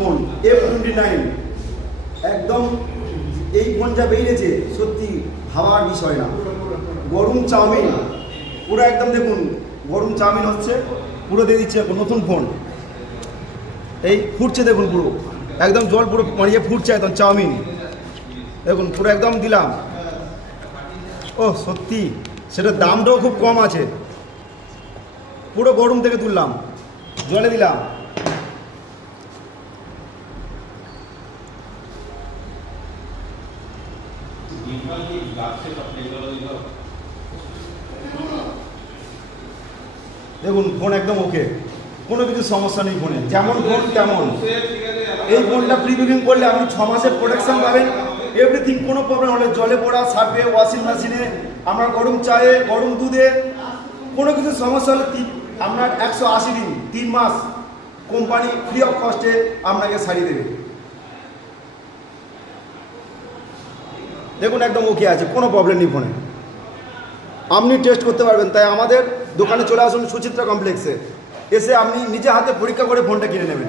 Phone F29 একদম এই phone যা বেরিয়েছে সত্যি ভাবার বিষয় না। গরম চাউমিন পুরো একদম দেখুন গরম চাউমিন হচ্ছে পুরো দিয়ে দিচ্ছে নতুন ফোন এই ফুটছে দেখুন পুরো একদম জল পুরো মারিয়ে ফুটছে একদম চাউমিন দেখুন পুরো একদম দিলাম। ও সত্যি সেটার দামটাও খুব কম আছে। পুরো গরম থেকে তুললাম জলে দিলাম। দেখুন ফোন একদম ওকে, কোনো কিছু সমস্যা নেই ফোনে, যেমন ফোন তেমন। এই ফোনটা প্রি বুকিং করলে আপনি 6 মাসের প্রোটেকশন পাবেন, এভরিথিং। কোনো প্রবলেম হলে জলে পড়া, সার্ফে, ওয়াশিং মেশিনে, আপনার গরম চায়ে, গরম দুধে কোনো কিছু সমস্যা হলে আপনার 180 দিন 3 মাস কোম্পানি ফ্রি অফ কস্টে আপনাকে সারিয়ে দেবে। দেখুন একদম ওকে আছে, কোনো প্রবলেম নেই ফোনে, আপনি টেস্ট করতে পারবেন। তাই আমাদের দোকানে চলে আসুন সুচিত্রা কমপ্লেক্সে, এসে আপনি নিজে হাতে পরীক্ষা করে ফোনটা কিনে নেবেন।